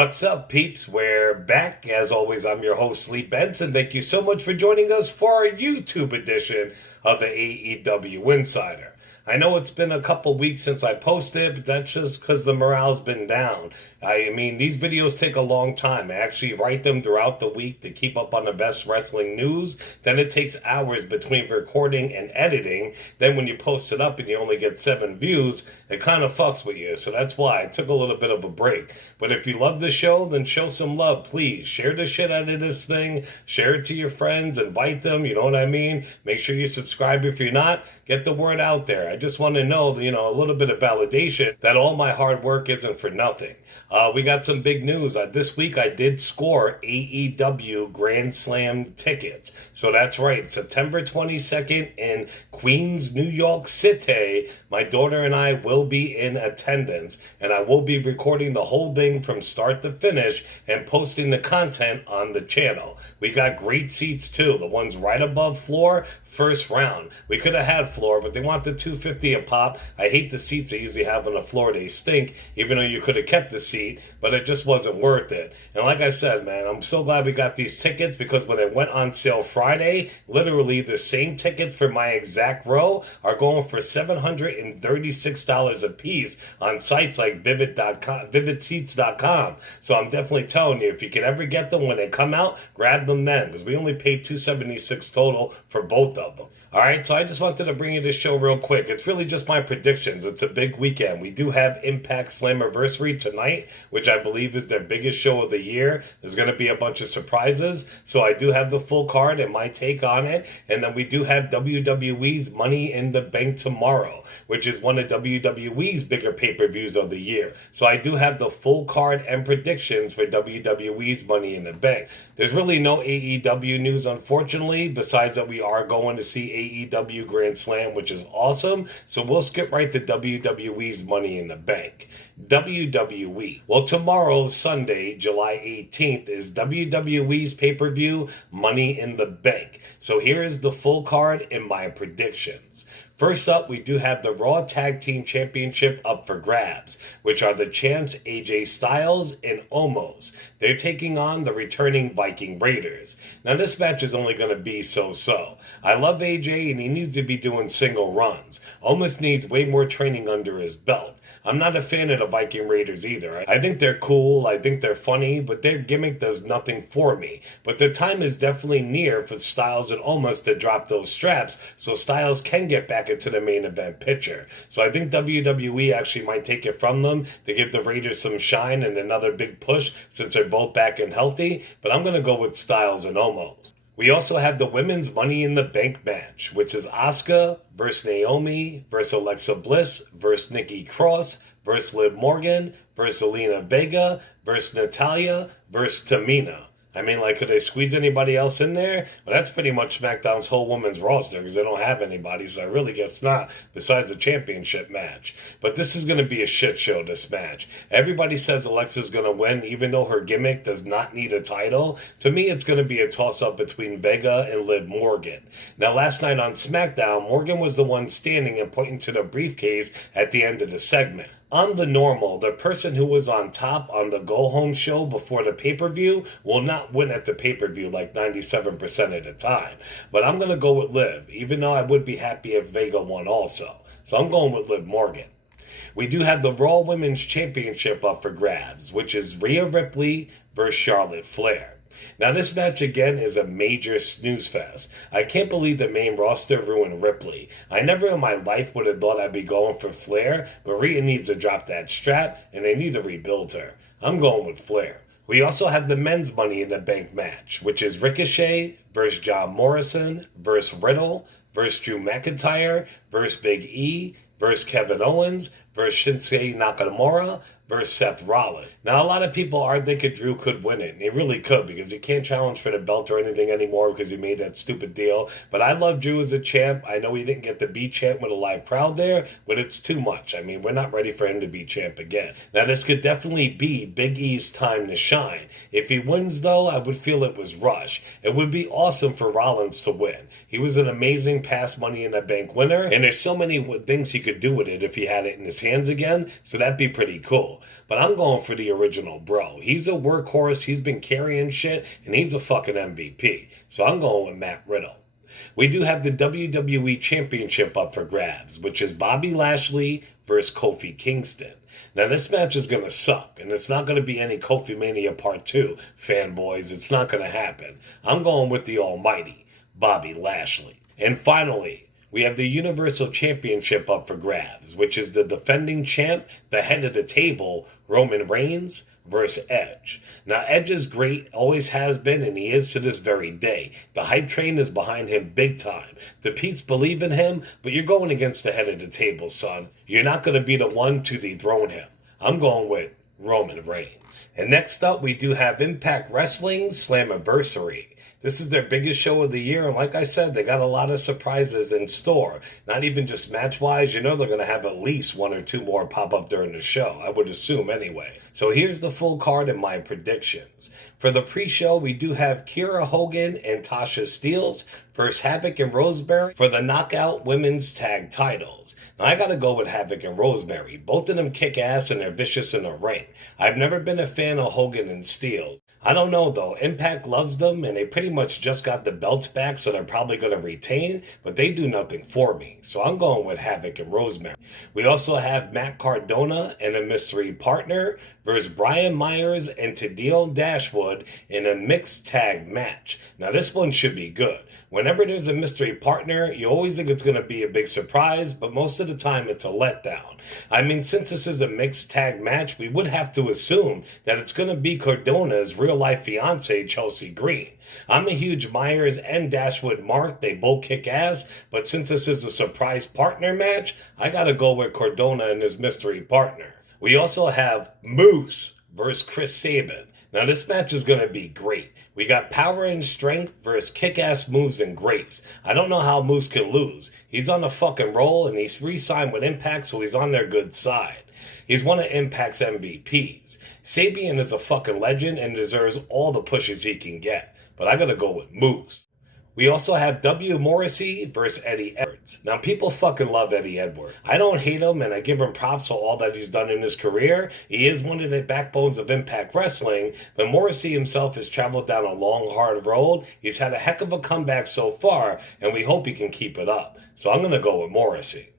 What's up, peeps? We're back. As always, I'm your host, Lee Benson. Thank you so much for joining us for our YouTube edition of the AEW Insider. I know it's been a couple weeks since I posted, but that's just because the morale's been down. I mean, these videos take a long time. I actually write them throughout the week to keep up on the best wrestling news. Then it takes hours between recording and editing. Then when you post it up and you only get 7 views, it kind of fucks with you. So that's why I took a little bit of a break. But if you love the show, then show some love, please. Share the shit out of this thing. Share it to your friends. Invite them. You know what I mean? Make sure you subscribe if you're not. Get the word out there. I just want to know, a little bit of validation that all my hard work isn't for nothing. We got some big news. This week I did score AEW Grand Slam tickets. So that's right, September 22nd in Queens, New York City. My daughter and I will be in attendance, and I will be recording the whole thing from start to finish and posting the content on the channel. We got great seats too, the ones right above floor, first round. We could have had floor, but they want the $250 a pop. I hate the seats they usually have on the floor. They stink, even though you could have kept the seat, but it just wasn't worth it. And like I said, man, I'm so glad we got these tickets, because when it went on sale Friday, literally the same tickets for my exact row are going for $736 a piece on sites like vividseats.com. So I'm definitely telling you, if you can ever get them when they come out, grab them then, because we only paid $276 total for both of them. All right, so I just wanted to bring you this show real quick. It's really just my predictions. It's a big weekend. We do have Impact Slammiversary tonight, which I believe is their biggest show of the year. There's going to be a bunch of surprises, so I do have the full card and my take on it. And then we do have WWE's Money in the Bank tomorrow, which is one of WWE's bigger pay-per-views of the year. So I do have the full card and predictions for WWE's Money in the Bank. There's really no AEW news, unfortunately, besides that we are going to see AEW Grand Slam, which is awesome. So we'll skip right to WWE's Money in the Bank. WWE. Well, tomorrow, Sunday, July 18th, is WWE's pay-per-view Money in the Bank. So here is the full card and my predictions. First up, we do have the Raw Tag Team Championship up for grabs, which are the champs AJ Styles and Omos. They're taking on the returning Viking Raiders. Now, this match is only going to be so-so. I love AJ, and he needs to be doing single runs. Omos needs way more training under his belt. I'm not a fan of the Viking Raiders either. I think they're cool, I think they're funny, but their gimmick does nothing for me. But the time is definitely near for Styles and Omos to drop those straps so Styles can get back into the main event picture. So I think WWE actually might take it from them to give the Raiders some shine and another big push since they're both back and healthy, but I'm going to go with Styles and Omos. We also have the women's Money in the Bank match, which is Asuka versus Naomi versus Alexa Bliss versus Nikki Cross versus Liv Morgan versus Zelina Vega versus Natalya versus Tamina. I mean, could they squeeze anybody else in there? Well, that's pretty much SmackDown's whole women's roster, because they don't have anybody, so I really guess not, besides the championship match. But this is going to be a shit show, this match. Everybody says Alexa's going to win, even though her gimmick does not need a title. To me, it's going to be a toss-up between Vega and Liv Morgan. Now, last night on SmackDown, Morgan was the one standing and pointing to the briefcase at the end of the segment. On the normal, the person who was on top on the go-home show before the pay-per-view will not win at the pay-per-view like 97% of the time. But I'm going to go with Liv, even though I would be happy if Vega won also. So I'm going with Liv Morgan. We do have the Raw Women's Championship up for grabs, which is Rhea Ripley versus Charlotte Flair. Now, this match, again, is a major snooze fest. I can't believe the main roster ruined Ripley. I never in my life would have thought I'd be going for Flair, but Rhea needs to drop that strap, and they need to rebuild her. I'm going with Flair. We also have the men's Money in the Bank match, which is Ricochet versus John Morrison versus Riddle versus Drew McIntyre versus Big E versus Kevin Owens versus Shinsuke Nakamura versus Seth Rollins. Now, a lot of people are thinking Drew could win it. And he really could, because he can't challenge for the belt or anything anymore because he made that stupid deal. But I love Drew as a champ. I know he didn't get to be champ with a live crowd there, but it's too much. I mean, we're not ready for him to be champ again. Now, this could definitely be Big E's time to shine. If he wins, though, I would feel it was rushed. It would be awesome for Rollins to win. He was an amazing past Money in the Bank winner, and there's so many things he could do with it if he had it in his hands again, so that'd be pretty cool. but I'm going for the original bro. He's a workhorse, he's been carrying shit, and he's a fucking MVP. So I'm going with Matt Riddle. We do have the WWE Championship up for grabs, which is Bobby Lashley versus Kofi Kingston. Now, this match is going to suck, and it's not going to be any Kofi Mania Part 2, fanboys. It's not going to happen. I'm going with the almighty Bobby Lashley. And finally, we have the Universal Championship up for grabs, which is the defending champ, the head of the table, Roman Reigns, versus Edge. Now, Edge is great, always has been, and he is to this very day. The hype train is behind him big time. The Pete's believe in him, but you're going against the head of the table, son. You're not going to be the one to dethrone him. I'm going with Roman Reigns. And next up, we do have Impact Wrestling's Slammiversary. This is their biggest show of the year, and like I said, they got a lot of surprises in store. Not even just match-wise, you know they're going to have at least one or two more pop up during the show, I would assume anyway. So here's the full card and my predictions. For the pre-show, we do have Kiera Hogan and Tasha Steelz versus Havoc and Rosemary for the Knockout Women's Tag Titles. Now, I gotta go with Havoc and Rosemary. Both of them kick ass and they're vicious in the ring. I've never been a fan of Hogan and Steelz. I don't know though, Impact loves them and they pretty much just got the belts back, so they're probably going to retain, but they do nothing for me. So I'm going with Havoc and Rosemary. We also have Matt Cardona and a mystery partner versus Brian Myers and Tadeo Dashwood in a mixed tag match. Now this one should be good. Whenever there's a mystery partner, you always think it's going to be a big surprise, but most of the time it's a letdown. I mean, since this is a mixed tag match, we would have to assume that it's going to be Cardona's real-life fiancée, Chelsea Green. I'm a huge Myers and Dashwood mark. They both kick ass, but since this is a surprise partner match, I got to go with Cardona and his mystery partner. We also have Moose versus Chris Sabin. Now, this match is going to be great. We got power and strength versus kick-ass moves and grace. I don't know how Moose can lose. He's on a fucking roll, and he's re-signed with Impact, so he's on their good side. He's one of Impact's MVPs. Sabian is a fucking legend and deserves all the pushes he can get. But I gotta go with Moose. We also have W. Morrissey versus Eddie Edwards. Now, people fucking love Eddie Edwards. I don't hate him, and I give him props for all that he's done in his career. He is one of the backbones of Impact Wrestling, but Morrissey himself has traveled down a long, hard road. He's had a heck of a comeback so far, and we hope he can keep it up. So I'm going to go with Morrissey.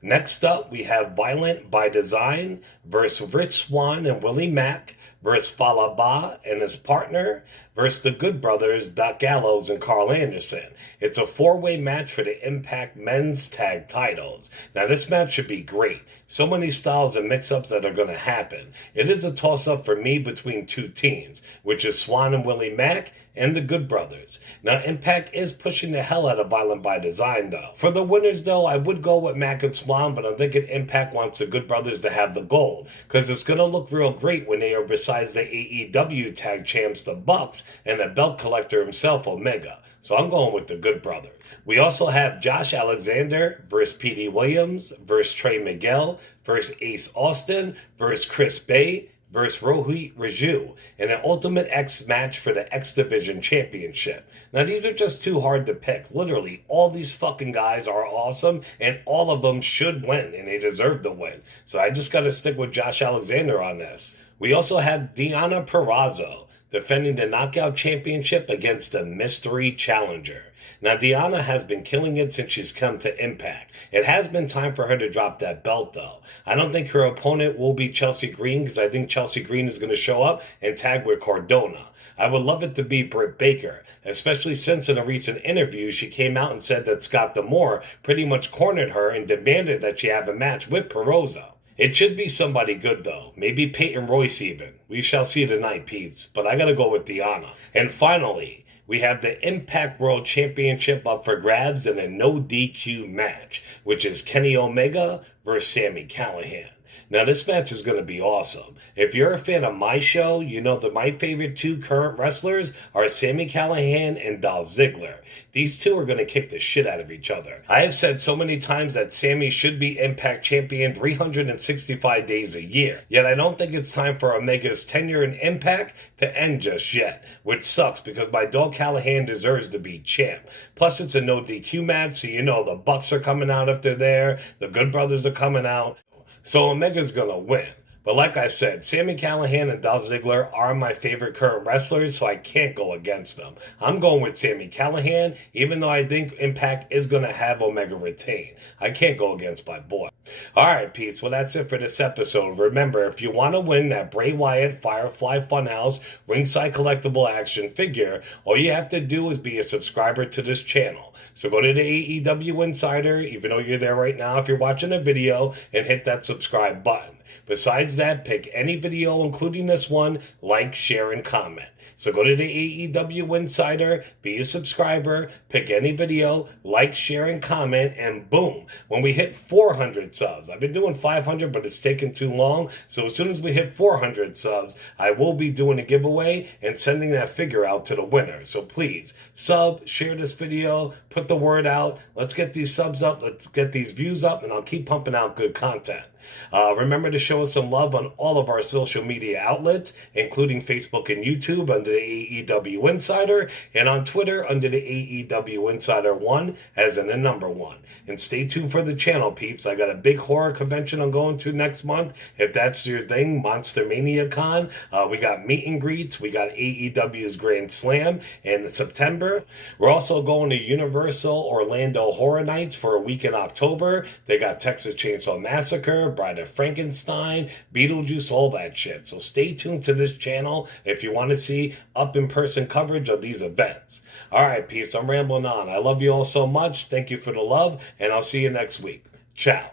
Next up, we have Violent by Design versus Rich Swann and Willie Mack versus Falaba and his partner versus the Good Brothers, Doc Gallows and Carl Anderson. It's a four-way match for the Impact Men's Tag Titles. Now, this match should be great. So many styles and mix-ups that are going to happen. It is a toss-up for me between two teams, which is Swann and Willie Mack and the Good Brothers. Now, Impact is pushing the hell out of Violent by Design, though. For the winners, though, I would go with Mack and Swann, but I'm thinking Impact wants the Good Brothers to have the gold, because it's going to look real great when they are besides the AEW tag champs, the Bucks, and the belt collector himself, Omega. So I'm going with the Good Brothers. We also have Josh Alexander versus P.D. Williams versus Trey Miguel versus Ace Austin versus Chris Bay versus Rohit Raju in an Ultimate X match for the X Division Championship. Now, these are just too hard to pick. Literally, all these fucking guys are awesome, and all of them should win, and they deserve to win. So I just got to stick with Josh Alexander on this. We also have Deonna Purrazzo defending the Knockout Championship against the Mystery Challenger. Now, Deonna has been killing it since she's come to Impact. It has been time for her to drop that belt, though. I don't think her opponent will be Chelsea Green, because I think Chelsea Green is going to show up and tag with Cardona. I would love it to be Britt Baker, especially since in a recent interview she came out and said that Scott D'Amore pretty much cornered her and demanded that she have a match with Purrazzo. It should be somebody good, though. Maybe Peyton Royce even. We shall see tonight, Pete's. But I gotta go with Deonna. And finally, we have the Impact World Championship up for grabs in a no DQ match, which is Kenny Omega versus Sami Callihan. Now, this match is going to be awesome. If you're a fan of my show, you know that my favorite two current wrestlers are Sami Callihan and Dolph Ziggler. These two are going to kick the shit out of each other. I have said so many times that Sami should be Impact Champion 365 days a year. Yet I don't think it's time for Omega's tenure in Impact to end just yet, which sucks because my dog Callihan deserves to be champ. Plus, it's a no DQ match, so you know the Bucks are coming out if they're there, the Good Brothers are coming out. So Omega's going to win. But like I said, Sami Callihan and Dolph Ziggler are my favorite current wrestlers, so I can't go against them. I'm going with Sami Callihan, even though I think Impact is going to have Omega retain. I can't go against my boy. Alright, peeps, well that's it for this episode. Remember, if you want to win that Bray Wyatt Firefly Funhouse ringside collectible action figure, all you have to do is be a subscriber to this channel. So go to the AEW Insider, even though you're there right now if you're watching a video, and hit that subscribe button. Besides that, pick any video, including this one, like, share, and comment. So go to the AEW Insider, be a subscriber, pick any video, like, share, and comment, and boom, when we hit 400 subs, I've been doing 500, but it's taken too long, so as soon as we hit 400 subs, I will be doing a giveaway and sending that figure out to the winner. So please, sub, share this video, put the word out, let's get these subs up, let's get these views up, and I'll keep pumping out good content. Remember to show us some love on all of our social media outlets, including Facebook and YouTube under the AEW Insider, and on Twitter under the AEW Insider 1, as in the number 1. And stay tuned for the channel, peeps. I got a big horror convention I'm going to next month. If that's your thing, Monster Mania Con. We got meet and greets. We got AEW's Grand Slam in September. We're also going to Universal Orlando Horror Nights for a week in October. They got Texas Chainsaw Massacre, Bride of Frankenstein, Beetlejuice, all that shit. So stay tuned to this channel if you want to see up-in-person coverage of these events. All right, peeps, I'm rambling on. I love you all so much. Thank you for the love, and I'll see you next week. Ciao.